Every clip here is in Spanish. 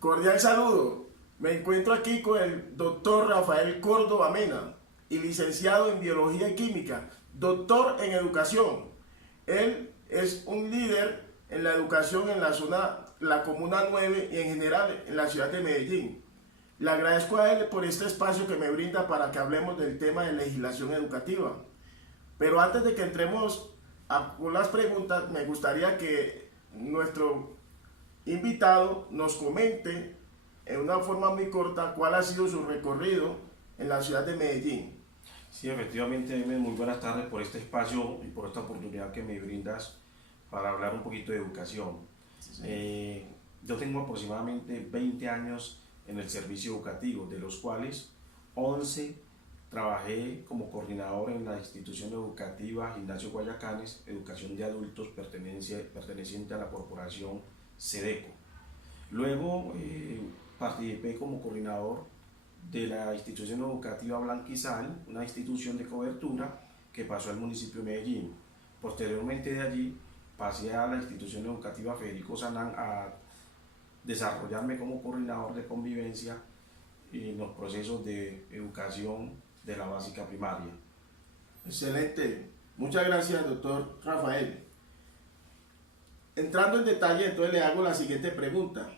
Cordial saludo. Me encuentro aquí con el doctor Rafael Córdoba Mena y licenciado en Biología y Química, doctor en Educación. Él es un líder en la educación en la Comuna 9 y en general en la ciudad de Medellín. Le agradezco a él por este espacio que me brinda para que hablemos del tema de legislación educativa. Pero antes de que entremos con las preguntas, me gustaría que nuestro invitado nos comente en una forma muy corta cuál ha sido su recorrido en la ciudad de Medellín. Sí, efectivamente, muy buenas tardes por este espacio y por esta oportunidad que me brindas para hablar un poquito de educación. Sí. Yo tengo aproximadamente 20 años en el servicio educativo, de los cuales 11 trabajé como coordinador en la institución educativa Gimnasio Guayacanes, educación de adultos perteneciente a la corporación SEDECO. Luego participé como coordinador de la institución educativa Blanquizal, una institución de cobertura que pasó al municipio de Medellín. Posteriormente de allí pasé a la institución educativa Federico Sanán a desarrollarme como coordinador de convivencia en los procesos de educación de la básica primaria. Excelente. Muchas gracias, doctor Rafael. Entrando en detalle, entonces le hago la siguiente pregunta.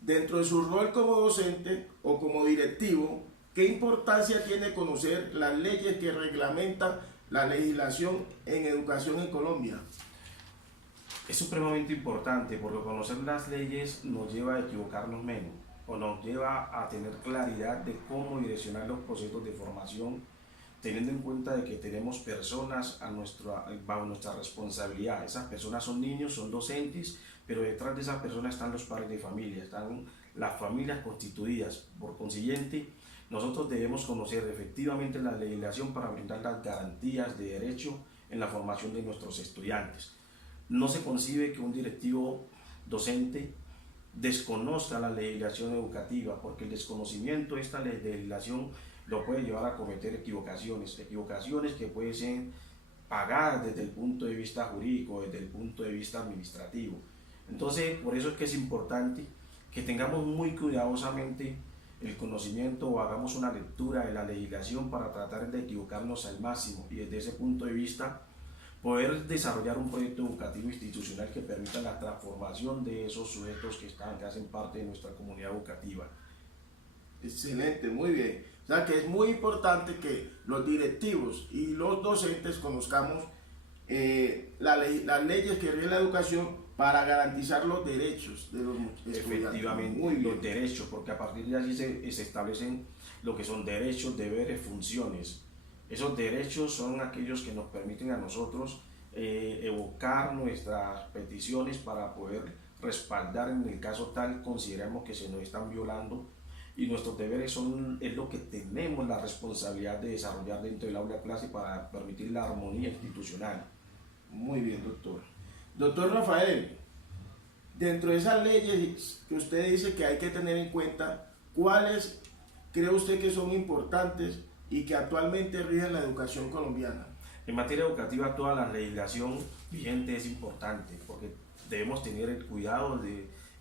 Dentro de su rol como docente o como directivo, ¿qué importancia tiene conocer las leyes que reglamentan la legislación en educación en Colombia? Es supremamente importante porque conocer las leyes nos lleva a equivocarnos menos o nos lleva a tener claridad de cómo direccionar los procesos de formación, teniendo en cuenta de que tenemos personas bajo nuestra responsabilidad. Esas personas son niños, son docentes, pero detrás de esas personas están los padres de familia, están las familias constituidas. Por consiguiente, nosotros debemos conocer efectivamente la legislación para brindar las garantías de derecho en la formación de nuestros estudiantes. No se concibe que un directivo docente desconozca la legislación educativa, porque el desconocimiento de esta legislación lo puede llevar a cometer equivocaciones que pueden ser pagadas desde el punto de vista jurídico, desde el punto de vista administrativo. Entonces, por eso es que es importante que tengamos muy cuidadosamente el conocimiento o hagamos una lectura de la legislación para tratar de equivocarnos al máximo y desde ese punto de vista poder desarrollar un proyecto educativo institucional que permita la transformación de esos sujetos que hacen parte de nuestra comunidad educativa. Excelente, muy bien. O sea que es muy importante que los directivos y los docentes conozcamos las leyes que rigen la educación para garantizar los derechos de los estudiantes. Efectivamente, los derechos, porque a partir de allí se establecen lo que son derechos, deberes, funciones. Esos derechos son aquellos que nos permiten a nosotros evocar nuestras peticiones para poder respaldar en el caso tal consideramos que se nos están violando, y nuestros deberes es lo que tenemos la responsabilidad de desarrollar dentro del aula de clase para permitir la armonía institucional. Muy bien, doctor. Doctor Rafael, dentro de esas leyes que usted dice que hay que tener en cuenta, ¿cuáles cree usted que son importantes y que actualmente rigen la educación colombiana? En materia educativa, toda la legislación vigente es importante porque debemos tener el cuidado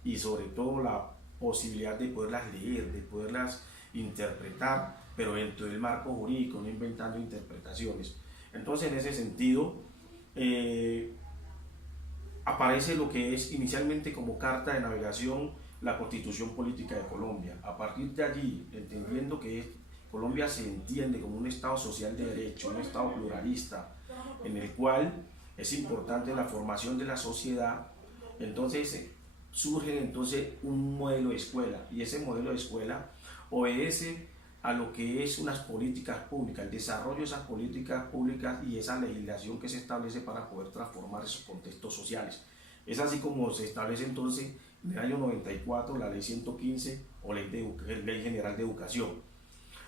y sobre todo la posibilidad de poderlas leer, de poderlas interpretar, pero dentro del marco jurídico, no inventando interpretaciones. Entonces, en ese sentido, aparece lo que es inicialmente como carta de navegación la Constitución Política de Colombia. A partir de allí, entendiendo que Colombia se entiende como un Estado social de derecho, un Estado pluralista, en el cual es importante la formación de la sociedad, entonces surge un modelo de escuela, y ese modelo de escuela obedece a lo que es unas políticas públicas, el desarrollo de esas políticas públicas y esa legislación que se establece para poder transformar esos contextos sociales. Es así como se establece entonces en el año 94 la Ley 115 o Ley General de Educación.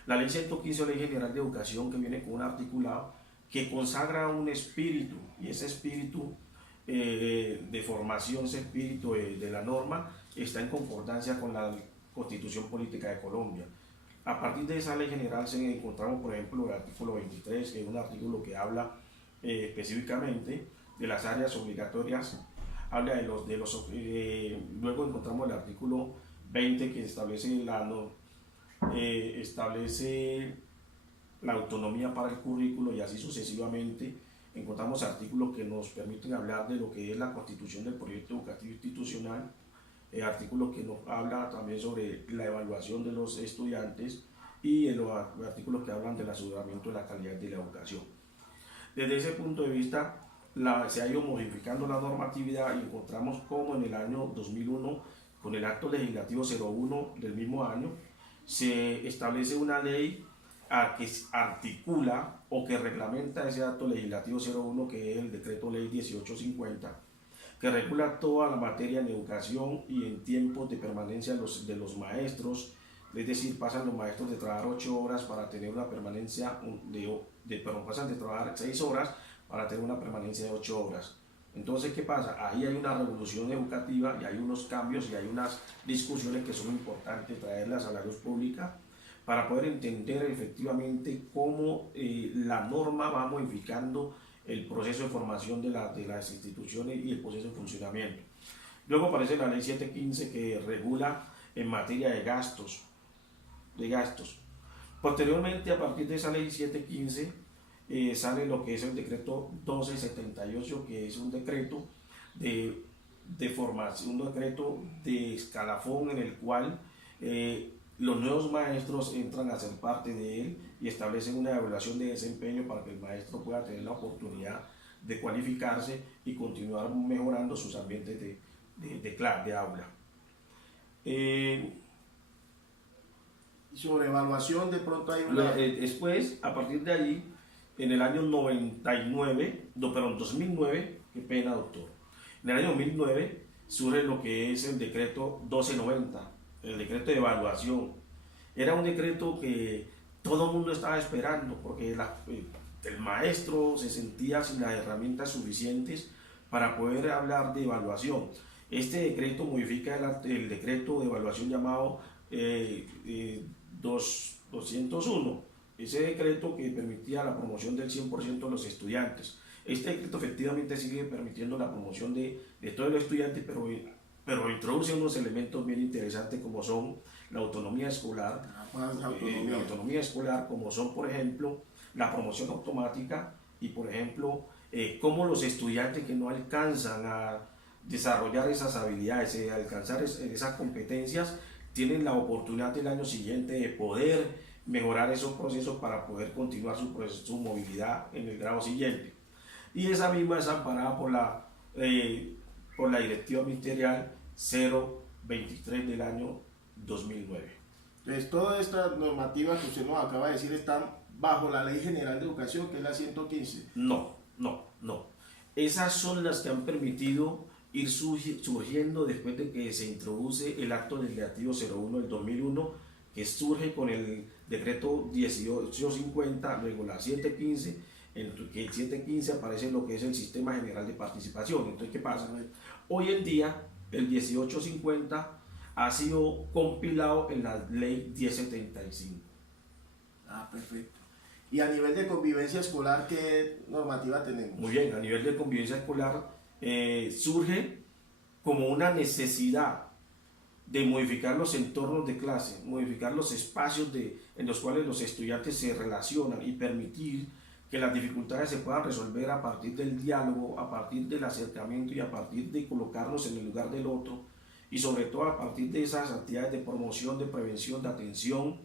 La Ley 115 o Ley General de Educación, que viene con un articulado que consagra un espíritu, y ese espíritu de formación, ese espíritu de la norma, está en concordancia con la Constitución Política de Colombia. A partir de esa ley general encontramos, por ejemplo, el artículo 23, que es un artículo que habla específicamente de las áreas obligatorias, habla luego encontramos el artículo 20 que establece la autonomía para el currículo y así sucesivamente. Encontramos artículos que nos permiten hablar de lo que es la constitución del proyecto educativo institucional, artículos que nos hablan también sobre la evaluación de los estudiantes y los artículos que hablan del aseguramiento de la calidad de la educación. Desde ese punto de vista, se ha ido modificando la normatividad y encontramos como en el año 2001, con el acto legislativo 01 del mismo año, se establece una ley que articula o que reglamenta ese acto legislativo 01, que es el decreto ley 1850, que regula toda la materia en educación y en tiempos de permanencia de los maestros. Es decir, pasan los maestros de trabajar 8 horas para tener una permanencia, pasan de trabajar 6 horas para tener una permanencia de 8 horas. Entonces, ¿qué pasa? Ahí hay una revolución educativa y hay unos cambios y hay unas discusiones que son importantes traerlas a la luz pública para poder entender efectivamente cómo la norma va modificando el proceso de formación de las instituciones y el proceso de funcionamiento. Luego aparece la ley 715 que regula en materia de gastos. Posteriormente, a partir de esa ley 715, sale lo que es el decreto 1278, que es un decreto de formación, un decreto de escalafón en el cual los nuevos maestros entran a ser parte de él y establecen una evaluación de desempeño para que el maestro pueda tener la oportunidad de cualificarse y continuar mejorando sus ambientes de aula. Sobre evaluación, de pronto hay una... Después, a partir de ahí, en el año 2009, qué pena, doctor, en el año 2009 surge lo que es el decreto 1290, el decreto de evaluación. Era un decreto que todo el mundo estaba esperando porque el maestro se sentía sin las herramientas suficientes para poder hablar de evaluación. Este decreto modifica el decreto de evaluación llamado 201, ese decreto que permitía la promoción del 100% de los estudiantes. Este decreto efectivamente sigue permitiendo la promoción de todos los estudiantes, pero introduce unos elementos bien interesantes como son la autonomía escolar, como son, por ejemplo, la promoción automática y, por ejemplo, cómo los estudiantes que no alcanzan a desarrollar esas habilidades, alcanzar esas competencias, tienen la oportunidad del año siguiente de poder mejorar esos procesos para poder continuar su movilidad en el grado siguiente. Y esa misma es amparada por la Directiva Ministerial 023 del año 2009. Entonces, todas estas normativas que usted nos acaba de decir están bajo la Ley General de Educación, que es la 115. No. Esas son las que han permitido ir surgiendo después de que se introduce el acto legislativo 01 del 2001, que surge con el decreto 1850, luego la 715, en que el 715 aparece lo que es el Sistema General de Participación. Entonces, ¿qué pasa? Hoy en día, el 1850 ha sido compilado en la ley 1075. Perfecto. Y a nivel de convivencia escolar, ¿qué normativa tenemos? Muy bien, a nivel de convivencia escolar surge como una necesidad de modificar los entornos de clase, modificar los espacios en los cuales los estudiantes se relacionan y permitir que las dificultades se puedan resolver a partir del diálogo, a partir del acercamiento y a partir de colocarnos en el lugar del otro, y sobre todo a partir de esas actividades de promoción, de prevención, de atención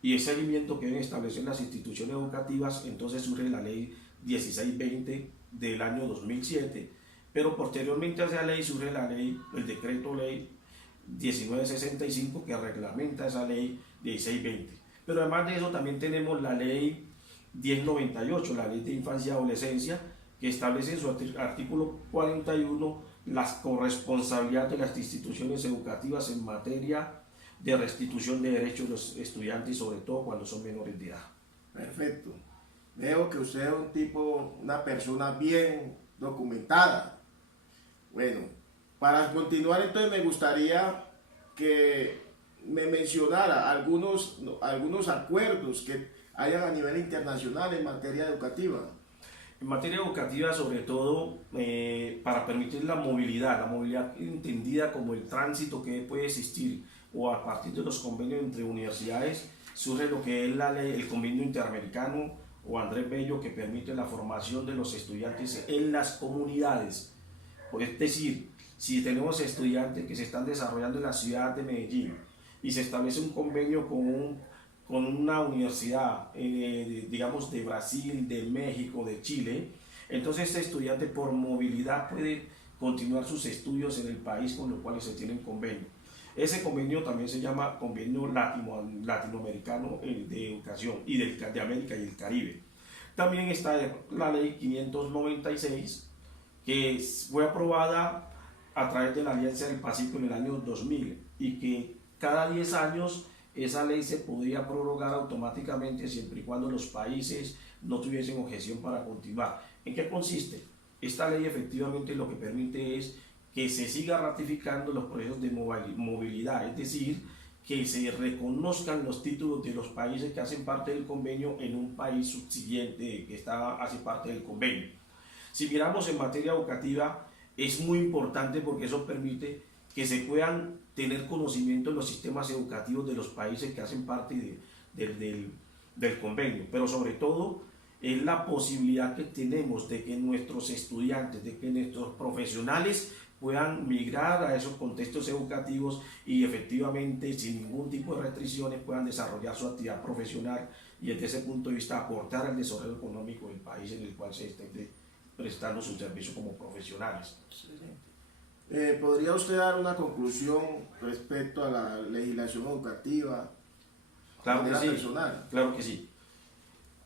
y el seguimiento que deben establecer las instituciones educativas. Entonces surge la ley 1620 del año 2007, pero posteriormente a esa ley surge el decreto ley 1965 que reglamenta esa ley 1620. Pero además de eso también tenemos la ley 1098, la ley de infancia y adolescencia, que establece en su artículo 41 las corresponsabilidades de las instituciones educativas en materia de restitución de derechos de los estudiantes, sobre todo cuando son menores de edad. Perfecto. Veo que usted es una persona bien documentada. Bueno, para continuar entonces me gustaría que me mencionara algunos acuerdos que hayan a nivel internacional en materia educativa. En materia educativa, sobre todo, para permitir la movilidad entendida como el tránsito que puede existir o o a partir de los convenios entre universidades surge lo que es la ley, el convenio interamericano o Andrés Bello, que permite la formación de los estudiantes en las comunidades. Es decir, si tenemos estudiantes que se están desarrollando en la ciudad de Medellín y se establece un convenio con una universidad, digamos, de Brasil, de México, de Chile, entonces este estudiante por movilidad puede continuar sus estudios en el país con los cuales se tiene un convenio. Ese convenio también se llama Convenio Latinoamericano de Educación y de América y el Caribe. También está la Ley 596, que fue aprobada a través de la Alianza del Pacífico en el año 2000 y que cada 10 años esa ley se podría prorrogar automáticamente siempre y cuando los países no tuviesen objeción para continuar. ¿En qué consiste? Esta ley efectivamente lo que permite es que se siga ratificando los procesos de movilidad, es decir, que se reconozcan los títulos de los países que hacen parte del convenio en un país subsiguiente que hace parte del convenio. Si miramos en materia educativa, es muy importante porque eso permite que se puedan tener conocimiento en los sistemas educativos de los países que hacen parte del convenio, pero sobre todo es la posibilidad que tenemos de que nuestros estudiantes, de que nuestros profesionales puedan migrar a esos contextos educativos y efectivamente sin ningún tipo de restricciones puedan desarrollar su actividad profesional y desde ese punto de vista aportar al desarrollo económico del país en el cual se estén prestando su servicio como profesionales. ¿Podría usted dar una conclusión respecto a la legislación educativa? Claro que sí, personal? claro que sí.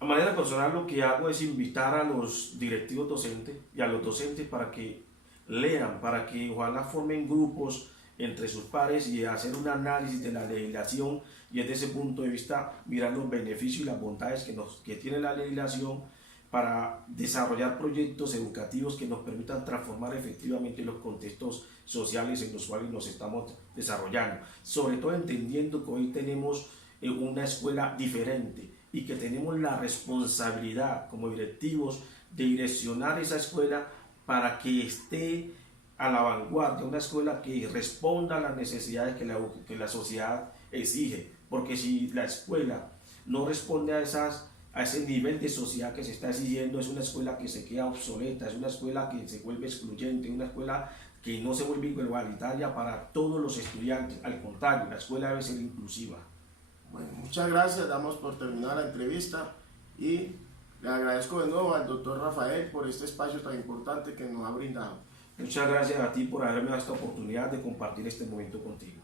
A manera personal lo que hago es invitar a los directivos docentes y a los docentes para que lean, para que ojalá formen grupos entre sus pares y hacer un análisis de la legislación y desde ese punto de vista mirar los beneficios y las bondades que tiene la legislación para desarrollar proyectos educativos que nos permitan transformar efectivamente los contextos sociales en los cuales nos estamos desarrollando, sobre todo entendiendo que hoy tenemos una escuela diferente y que tenemos la responsabilidad como directivos de direccionar esa escuela para que esté a la vanguardia, una escuela que responda a las necesidades que la sociedad exige, porque si la escuela no responde a ese nivel de sociedad que se está exigiendo, es una escuela que se queda obsoleta, es una escuela que se vuelve excluyente, una escuela que no se vuelve igualitaria para todos los estudiantes, al contrario, la escuela debe ser inclusiva. Bueno, muchas gracias, damos por terminada la entrevista y le agradezco de nuevo al doctor Rafael por este espacio tan importante que nos ha brindado. Muchas gracias a ti por haberme dado esta oportunidad de compartir este momento contigo.